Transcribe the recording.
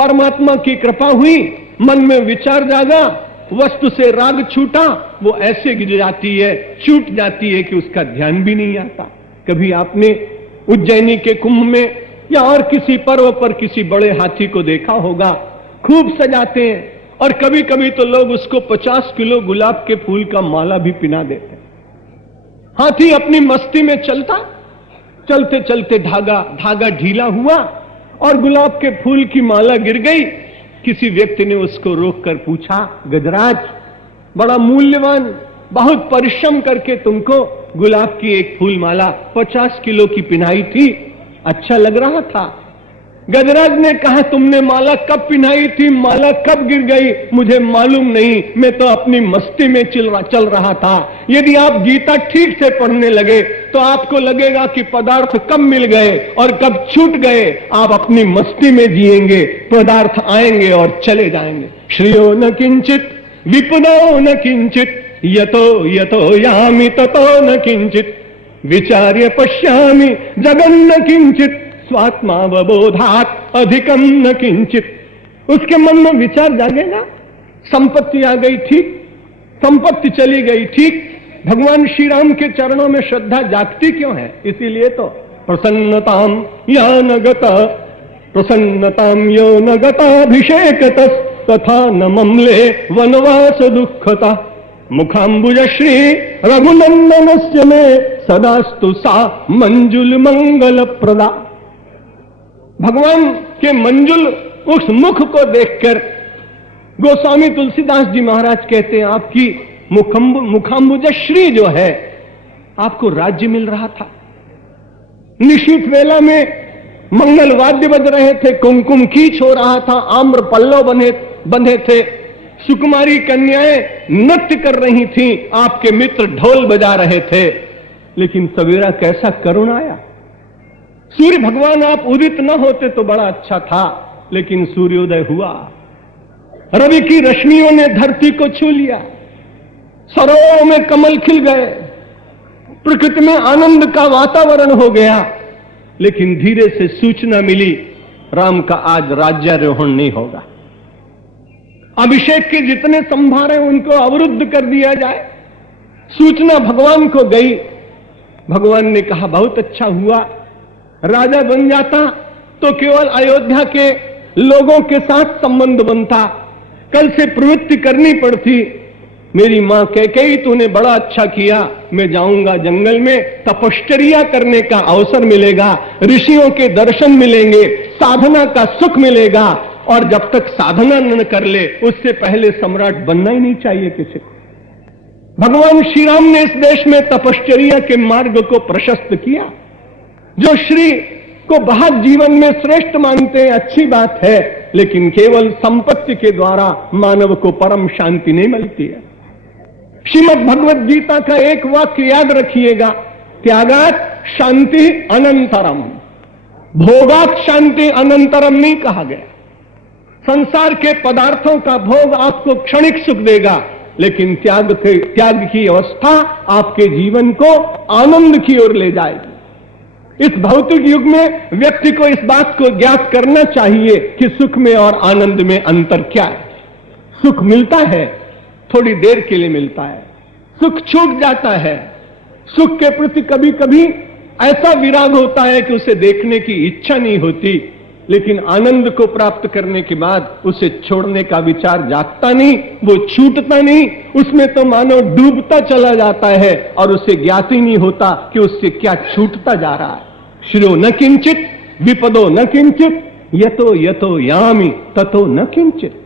परमात्मा की कृपा हुई, मन में विचार जागा, वस्तु से राग छूटा, वो ऐसे गिर जाती है, छूट जाती है कि उसका ध्यान भी नहीं आता। कभी आपने उज्जैनी के कुंभ में या और किसी पर्व पर किसी बड़े हाथी को देखा होगा, खूब सजाते हैं, और कभी कभी तो लोग उसको 50 किलो गुलाब के फूल का माला भी पिना देते हैं। हाथी अपनी मस्ती में चलता, चलते चलते धागा ढीला हुआ और गुलाब के फूल की माला गिर गई। किसी व्यक्ति ने उसको रोककर पूछा, गजराज, बड़ा मूल्यवान, बहुत परिश्रम करके तुमको गुलाब की एक फूल माला 50 किलो की पिनाई थी, अच्छा लग रहा था। गजराज ने कहा, तुमने माला कब पिनाई थी, माला कब गिर गई, मुझे मालूम नहीं, मैं तो अपनी मस्ती में चल रहा था। यदि आप गीता ठीक से पढ़ने लगे तो आपको लगेगा कि पदार्थ कब मिल गए और कब छूट गए। आप अपनी मस्ती में जिएंगे, पदार्थ आएंगे और चले जाएंगे। श्रेयो न किंचित विपुनो न किंचित यतो यतो यामि ततो न किंचित विचार्य पश्यामि जगन्न किंचित स्वात्मावबोधात् अधिकम न किंचित। उसके मन में विचार जागेगा, संपत्ति आ गई ठीक, संपत्ति चली गई ठीक, भगवान श्री राम के चरणों में श्रद्धा जागती क्यों है? इसीलिए तो प्रसन्नताम या न गता, प्रसन्नताम यो न गताभिषेकतस् तथा न ममले वनवास दुःखता मुखाम्बुज श्री रघुनंदनस्य मे सदास्तु सा मंजुल मंगल प्रदा। भगवान के मंजुल उस मुख को देखकर गोस्वामी तुलसीदास जी महाराज कहते हैं, आपकी मुखाम्बुज श्री जो है, आपको राज्य मिल रहा था। निशीथ वेला में मंगल वाद्य बज रहे थे, कुमकुम कीच हो रहा था, आम्र पल्लव बंधे थे, सुकुमारी कन्याएं नृत्य कर रही थीं, आपके मित्र ढोल बजा रहे थे। लेकिन सवेरा कैसा करुण आया। सूर्य भगवान आप उदित न होते तो बड़ा अच्छा था, लेकिन सूर्योदय हुआ, रवि की रश्मियों ने धरती को छू लिया, सरोवरों में कमल खिल गए, प्रकृति में आनंद का वातावरण हो गया। लेकिन धीरे से सूचना मिली, राम का आज राज्यारोहण नहीं होगा। अभिषेक के जितने संभार हैं उनको अवरुद्ध कर दिया जाए। सूचना भगवान को गई। भगवान ने कहा, बहुत अच्छा हुआ, राजा बन जाता तो केवल अयोध्या के लोगों के साथ संबंध बनता, कल से प्रवृत्ति करनी पड़ती। मेरी मां कैकेयी, तूने बड़ा अच्छा किया, मैं जाऊंगा जंगल में, तपश्चर्या करने का अवसर मिलेगा, ऋषियों के दर्शन मिलेंगे, साधना का सुख मिलेगा, और जब तक साधना न कर ले उससे पहले सम्राट बनना ही नहीं चाहिए किसी को। भगवान श्री राम ने इस देश में तपश्चर्या के मार्ग को प्रशस्त किया। जो श्री को बहुत जीवन में श्रेष्ठ मानते हैं, अच्छी बात है, लेकिन केवल संपत्ति के द्वारा मानव को परम शांति नहीं मिलती है। श्रीमद् भगवद गीता का एक वाक्य याद रखिएगा, त्यागात् शांति अनंतरम, भोगात् शांति अनंतरम नहीं कहा गया। संसार के पदार्थों का भोग आपको क्षणिक सुख देगा, लेकिन त्याग की अवस्था आपके जीवन को आनंद की ओर ले जाएगी। इस भौतिक युग में व्यक्ति को इस बात को ज्ञात करना चाहिए कि सुख में और आनंद में अंतर क्या है। सुख मिलता है, थोड़ी देर के लिए मिलता है, सुख छूट जाता है। सुख के प्रति कभी कभी ऐसा विराग होता है कि उसे देखने की इच्छा नहीं होती, लेकिन आनंद को प्राप्त करने के बाद उसे छोड़ने का विचार जागता नहीं, वो छूटता नहीं, उसमें तो मानो डूबता चला जाता है और उसे ज्ञात ही नहीं होता कि उससे क्या छूटता जा रहा है। श्रेयो न किंचित विपदो न किंचित यतो यतो यामि ततो न किंचित।